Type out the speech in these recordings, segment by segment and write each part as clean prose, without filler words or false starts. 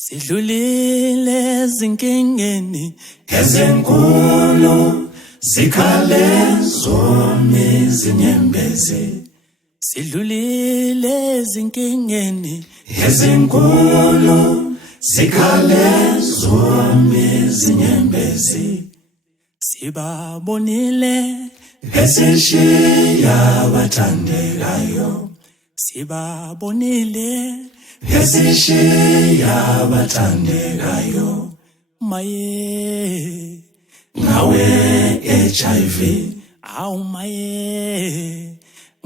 Sidlulile ezinkingeni ezinkulu zikhale zona izinyembezi. Sidlulile ezinkingeni ezinkulu zikhale zona izinyembezi. Sibabonile besishiya abathandekayo. Sibabonile besishiya abathandekayo. Maye ngawe HIV, awu maye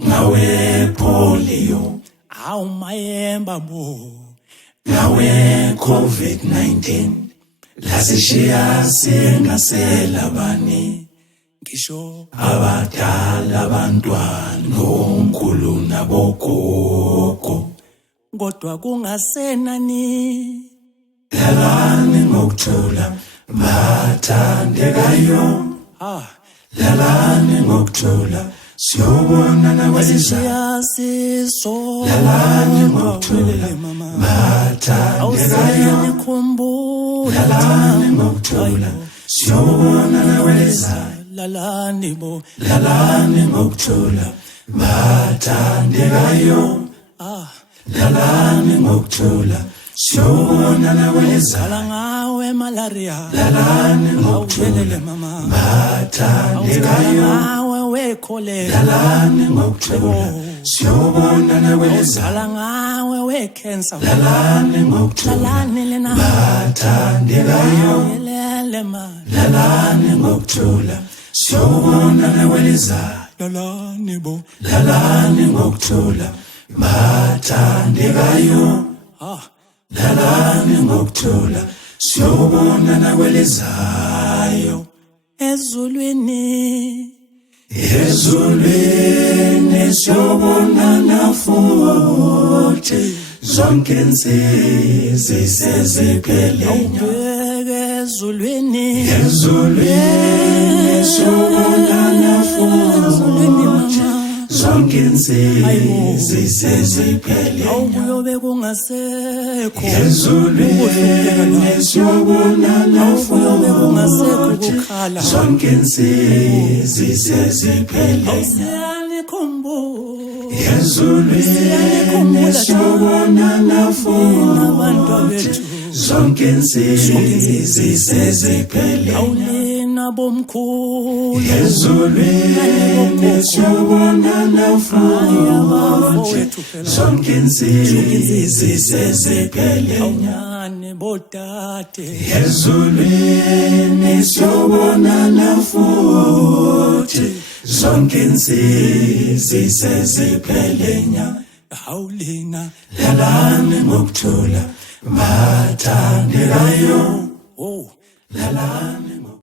ngawe polio, awu maye mbabo, ngawe COVID-19. Lasishiya singaselabani, ngisho abadala, abantwana, omkhulu nabogogo. kodwa kungasenani. Lalani ngokuthula bathandekayo. Lalani ngokuthula siyobonana kwelizayo. Siso Lalani ngokuthula bathandekayo. Lalani ngokuthula siyobonana kwelizayo. Lalani bo, Lalani ngokuthula bathandekayo. Lalani ngokuthula siyobonana kwelizayo. Hala ngawe malaria, Lalani ngokuthula bathandekayo. ngawe wekholera, Lalani ngokuthula siyobonana kwelizayo. hala ngawe wekhensa, Lalani ngokuthula lalani lena bathandekayo. yelele ma, Lalani ngokuthula siyobonana kwelizayo. lalani bo, Lalani ngokuthula bathandekayo. Lalani ngokuthula siyobonana kwelizayo. ezulwini Ezulwini siyobonana futhi, zonke insizwa seziphelenya. awubheke ezulwini, Ezulwini siyobonana futhi, zonke insizwa seziphelenya. awubuyobe kungasekho, Ezulwini siyobonana awubuyobe kungasekho futhi, ukukhala, zonke insizwa seziphelenya. siyanikhumbula Ezulwini siyobonana abantu futhi, bethu, zonke insizwa seziphelenya. awulina bomkhulu, Ezulwini siyobonana futhi, zonke insizwa seziphelenya. awunani bodade, Ezulwini siyobonana futhi, zonke insizwa seziphelenya. awulina Lalani ngokuthula bathandekayo. oh Lalani